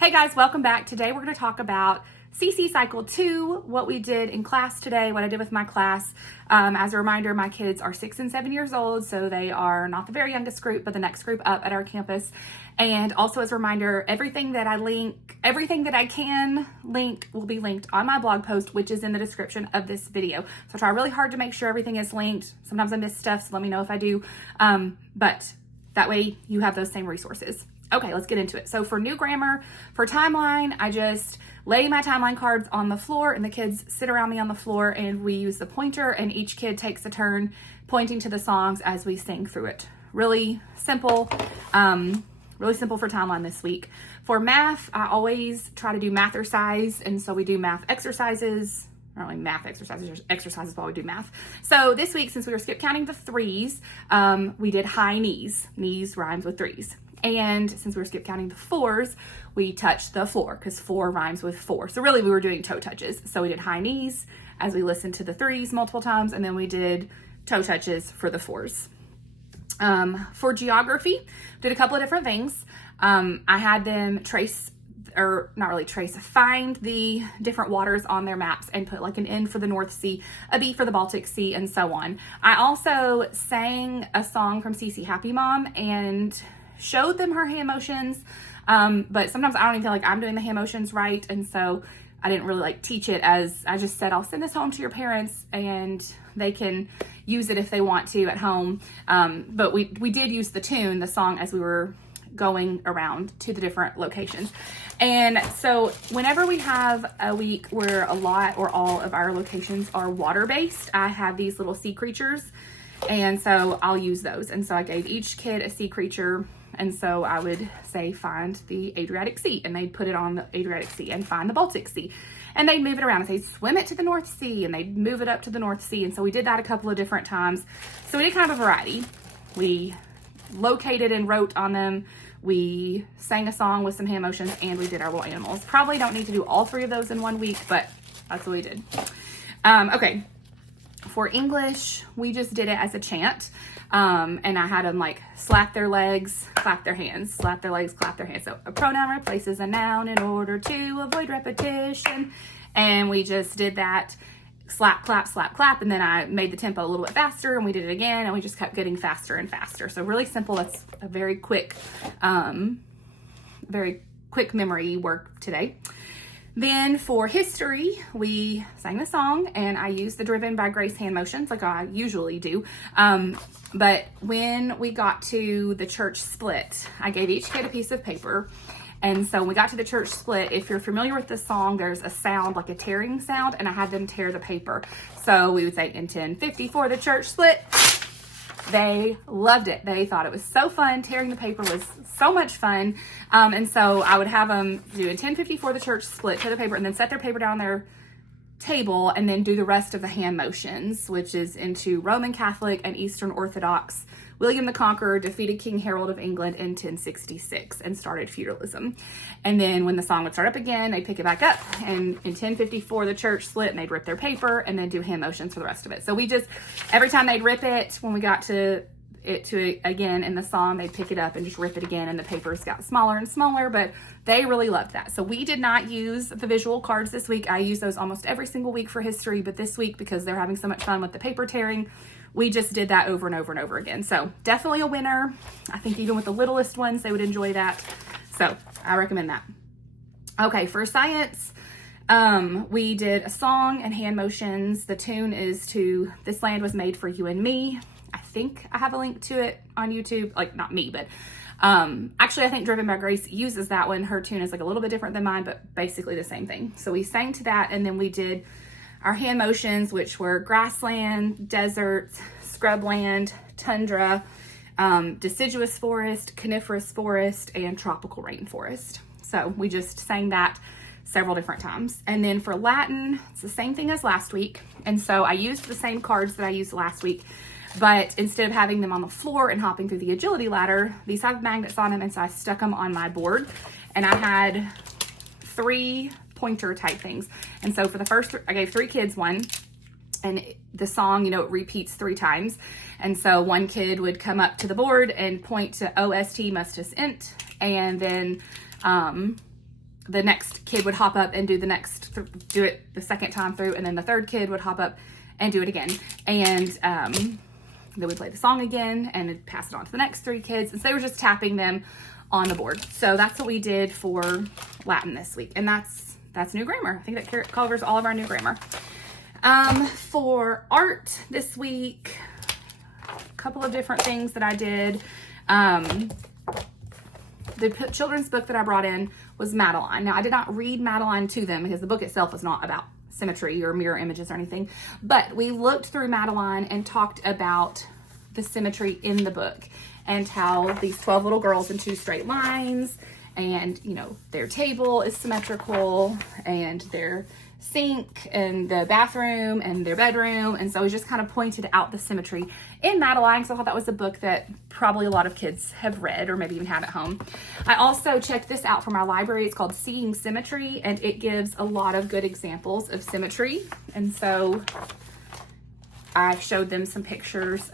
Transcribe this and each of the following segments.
Hey guys, welcome back. Today we're going to talk about CC Cycle 2, what we did in class today, what I did with my class. As a reminder, my kids are 6 and 7 years old, so they are not the very youngest group, but the next group up at our campus. And also as a reminder, everything that I can link will be linked on my blog post, which is in the description of this video. So I try really hard to make sure everything is linked. Sometimes I miss stuff, so let me know if I do. But that way you have those same resources. Okay, let's get into it. So for new grammar, for timeline, I just lay my timeline cards on the floor and the kids sit around me on the floor and we use the pointer and each kid takes a turn pointing to the songs as we sing through it. Really simple for timeline this week. For math, I always try to do math-ercise, and so we do math exercises. Not really math exercises, just exercises while we do math. So this week, since we were skip counting the threes, we did high knees. Knees rhymes with threes. And since we were skip counting the fours, we touched the floor because 4 rhymes with 4. So really we were doing toe touches. So we did high knees as we listened to the threes multiple times, and then we did toe touches for the fours. For geography, did a couple of different things. I had them find the different waters on their maps and put like an N for the North Sea, a B for the Baltic Sea, and so on. I also sang a song from CC Happy Mom and showed them her hand motions, but sometimes I don't even feel like I'm doing the hand motions right, and so I didn't really like teach it. As I just said, I'll send this home to your parents and they can use it if they want to at home. But we did use the tune, the song, as we were going around to the different locations. And so whenever we have a week where a lot or all of our locations are water-based, I have these little sea creatures, and so I'll use those. And so I gave each kid a sea creature, and so I would say, find the Adriatic Sea, and they'd put it on the Adriatic Sea, and find the Baltic Sea. And they'd move it around and say, swim it to the North Sea, and they'd move it up to the North Sea. And so we did that a couple of different times. So we did kind of a variety. We located and wrote on them. We sang a song with some hand motions, and we did our little animals. Probably don't need to do all 3 of those in 1 week, but that's what we did. Okay. For English, we just did it as a chant. And I had them like slap their legs, clap their hands, slap their legs, clap their hands. So a pronoun replaces a noun in order to avoid repetition. And we just did that, slap, clap. And then I made the tempo a little bit faster, and we did it again, and we just kept getting faster and faster. So really simple. That's a very quick memory work today. Then for history, we sang the song, and I used the Driven by Grace hand motions like I usually do. But when we got to the church split, I gave each kid a piece of paper. And so when we got to the church split, if you're familiar with the song, there's a sound, like a tearing sound, and I had them tear the paper. So we would say, in 10:54, the church split. They loved it. They thought it was so fun. Tearing the paper was so much fun. And so I would have them do in 10:54, the church split, tear the paper, and then set their paper down on their table, and then do the rest of the hand motions, which is into Roman Catholic and Eastern Orthodox. William the Conqueror defeated King Harold of England in 1066 and started feudalism. And then when the song would start up again, they'd pick it back up, and in 10:54, the church split, and they'd rip their paper and then do hand motions for the rest of it. So we just, every time they'd rip it, when we got to it again in the song, they'd pick it up and just rip it again, and the papers got smaller and smaller, but they really loved that. So we did not use the visual cards this week. I use those almost every single week for history, but this week, because they're having so much fun with the paper tearing, we just did that over and over and over again. So definitely a winner. I think even with the littlest ones, they would enjoy that. So I recommend that. Okay, for science, we did a song and hand motions. The tune is to This Land Was Made for You and Me. I think I have a link to it on YouTube. Like, not me, but actually I think Driven by Grace uses that one. Her tune is like a little bit different than mine, but basically the same thing. So we sang to that, and then we did our hand motions, which were grassland, desert, scrubland, tundra, deciduous forest, coniferous forest, and tropical rainforest. So we just sang that several different times. And then for Latin, it's the same thing as last week. And so I used the same cards that I used last week, but instead of having them on the floor and hopping through the agility ladder, these have magnets on them, and so I stuck them on my board, and I had 3 pointer type things. And so for the first, I gave 3 kids one, and the song, it repeats 3 times. And so one kid would come up to the board and point to OST, mustus int, and then the next kid would hop up and do do it the second time through, and then the third kid would hop up and do it again. And then we play the song again and it'd pass it on to the next 3 kids. And so they were just tapping them on the board. So that's what we did for Latin this week. And that's new grammar. I think that covers all of our new grammar. For art this week, a couple of different things that I did. The children's book that I brought in was Madeline. Now, I did not read Madeline to them because the book itself is not about symmetry or mirror images or anything, but we looked through Madeline and talked about the symmetry in the book and how these 12 little girls in 2 straight lines, and you know, their table is symmetrical, and their sink and the bathroom and their bedroom. And so we just kind of pointed out the symmetry in Madeline, because I thought that was a book that probably a lot of kids have read or maybe even have at home. I also checked this out from our library. It's called Seeing Symmetry, and it gives a lot of good examples of symmetry. And so I showed them some pictures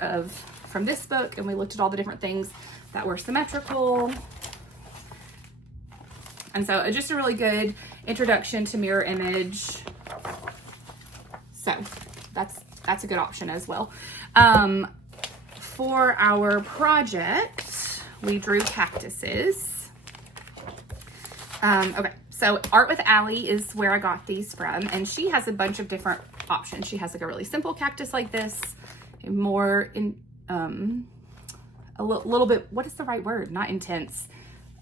from this book, and we looked at all the different things that were symmetrical. And so just a really good introduction to mirror image. So that's a good option as well. For our project, we drew cactuses. Okay, so Art with Allie is where I got these from, and she has a bunch of different options. She has like a really simple cactus like this, more in a little bit, what is the right word? Not intense.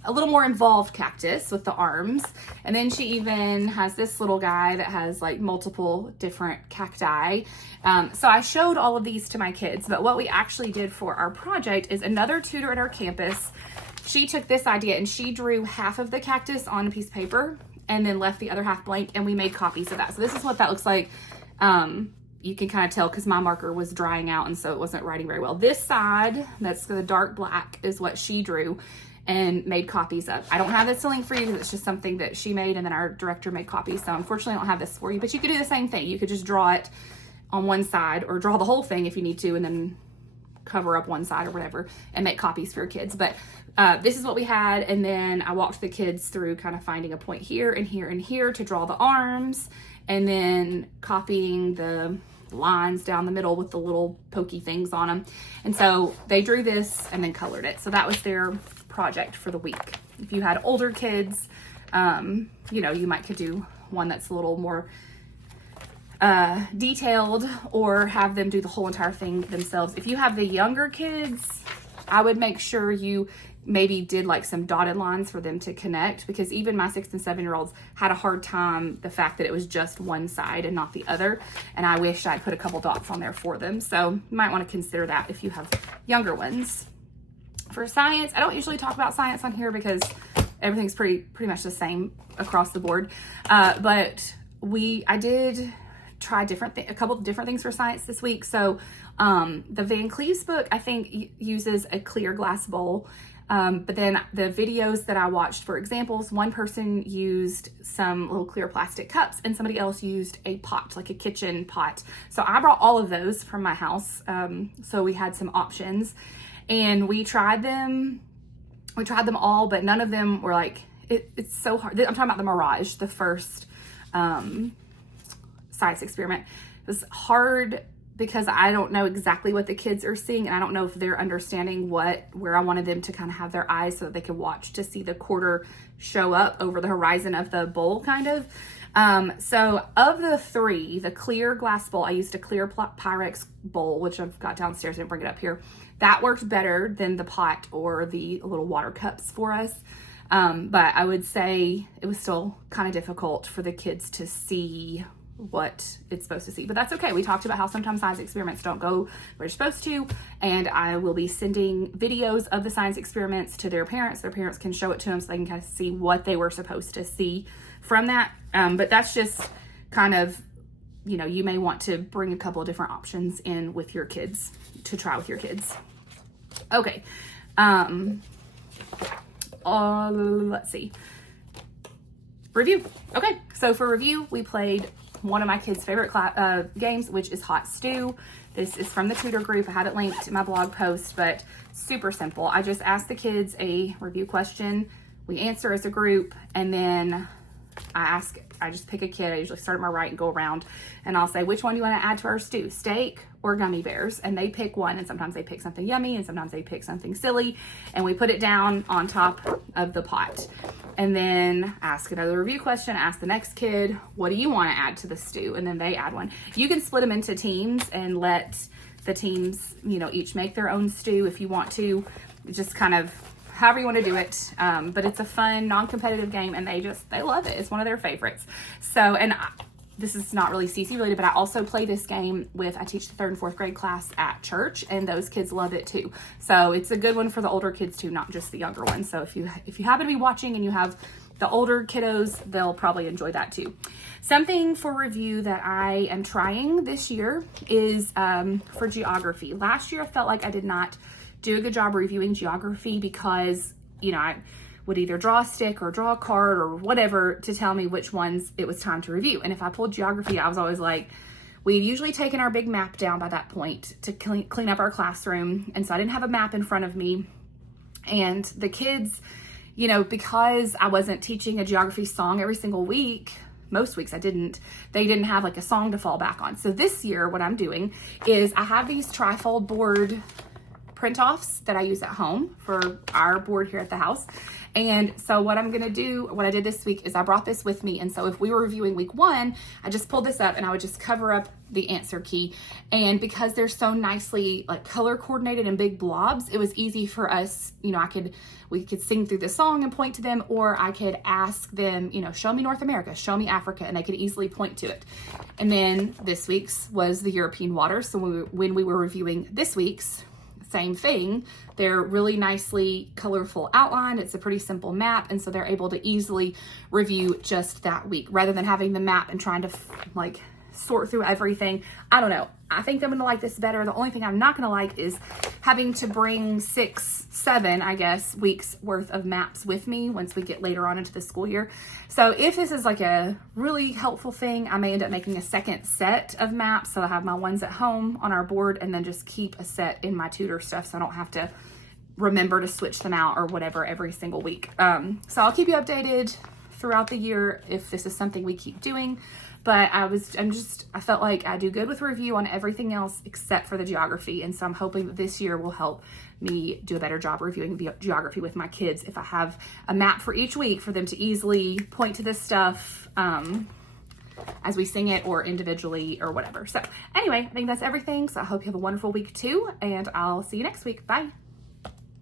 A little more involved cactus with the arms. And then she even has this little guy that has like multiple different cacti. So I showed all of these to my kids, but what we actually did for our project is another tutor at our campus. She took this idea and she drew half of the cactus on a piece of paper and then left the other half blank, and we made copies of that. So this is what that looks like. You can kind of tell because my marker was drying out and so it wasn't writing very well. This side, that's the dark black, is what she drew and made copies of. I don't have this to link for you because it's just something that she made, and then our director made copies. So unfortunately I don't have this for you, but you could do the same thing. You could just draw it on one side or draw the whole thing if you need to, and then cover up one side or whatever and make copies for your kids. But this is what we had. And then I walked the kids through kind of finding a point here and here and here to draw the arms, and then copying the lines down the middle with the little pokey things on them. And so they drew this and then colored it. So that was their project for the week. If you had older kids, you know, you might could do one that's a little more detailed, or have them do the whole entire thing themselves. If you have the younger kids, I would make sure you maybe did like some dotted lines for them to connect, because even my 6 and 7-year-olds had a hard time the fact that it was just one side and not the other, and I wish I'd put a couple dots on there for them. So you might want to consider that if you have younger ones. For science, I don't usually talk about science on here because everything's pretty much the same across the board, but I did try a couple of different things for science this week. So the Van Cleve's book, I think, uses a clear glass bowl. But then the videos that I watched for examples, one person used some little clear plastic cups and somebody else used a pot, like a kitchen pot. So I brought all of those from my house. So we had some options and we tried them. We tried them all, but none of them were like, it's so hard. I'm talking about the Mirage, the first science experiment. It was hard because I don't know exactly what the kids are seeing, and I don't know if they're understanding where I wanted them to kind of have their eyes so that they could watch to see the quarter show up over the horizon of the bowl, kind of. So of the 3, the clear glass bowl, I used a clear Pyrex bowl, which I've got downstairs. I didn't bring it up here. That worked better than the pot or the little water cups for us. But I would say it was still kind of difficult for the kids to see what it's supposed to see, but that's okay. We talked about how sometimes science experiments don't go where they're supposed to, and I will be sending videos of the science experiments to their parents. Their parents can show it to them so they can kind of see what they were supposed to see from that. But that's just kind of, you know, you may want to bring a couple of different options in with your kids to try with your kids. Okay. Let's see. Review. Okay, so for review, we played one of my kids' favorite games, which is Hot Stew. This is from the tutor group. I have it linked in my blog post, but super simple. I just asked the kids a review question we answer as a group, and then I just pick a kid. I usually start at my right and go around, and I'll say, which one do you want to add to our stew, steak or gummy bears? And they pick one, and sometimes they pick something yummy, and sometimes they pick something silly, and we put it down on top of the pot. And then ask another review question, ask the next kid, what do you want to add to the stew? And then they add one. You can split them into teams and let the teams, each make their own stew if you want to. Just kind of however you want to do it. But it's a fun, non-competitive game, and they love it. It's one of their favorites. So, this is not really CC related, but I also play this game I teach the 3rd and 4th grade class at church, and those kids love it too. So it's a good one for the older kids too, not just the younger ones. So if you happen to be watching and you have the older kiddos, they'll probably enjoy that too. Something for review that I am trying this year is for geography. Last year I felt like I did not do a good job reviewing geography because, I would either draw a stick or draw a card or whatever to tell me which ones it was time to review. And if I pulled geography, I was always like, we'd usually taken our big map down by that point to clean up our classroom. And so I didn't have a map in front of me. And the kids, because I wasn't teaching a geography song every single week, most weeks they didn't have like a song to fall back on. So this year, what I'm doing is I have these trifold board print-offs that I use at home for our board here at the house. And so what I'm gonna do, what I did this week is I brought this with me. And so if we were reviewing week 1, I just pulled this up and I would just cover up the answer key. And because they're so nicely like color coordinated in big blobs, it was easy for us, we could sing through the song and point to them, or I could ask them, show me North America, show me Africa, and they could easily point to it. And then this week's was the European waters. So when we were reviewing this week's, same thing. They're really nicely colorful outlined. It's a pretty simple map, and so they're able to easily review just that week rather than having the map and trying to sort through everything. I don't know. I think I'm gonna like this better. The only thing I'm not gonna like is having to bring 6, 7, I guess, weeks worth of maps with me once we get later on into the school year. So if this is like a really helpful thing, I may end up making a second set of maps. So I have my ones at home on our board and then just keep a set in my tutor stuff so I don't have to remember to switch them out or whatever every single week. So I'll keep you updated throughout the year if this is something we keep doing. But I felt like I do good with review on everything else except for the geography. And so I'm hoping that this year will help me do a better job reviewing geography with my kids if I have a map for each week for them to easily point to this stuff as we sing it or individually or whatever. So anyway, I think that's everything. So I hope you have a wonderful week too, and I'll see you next week. Bye.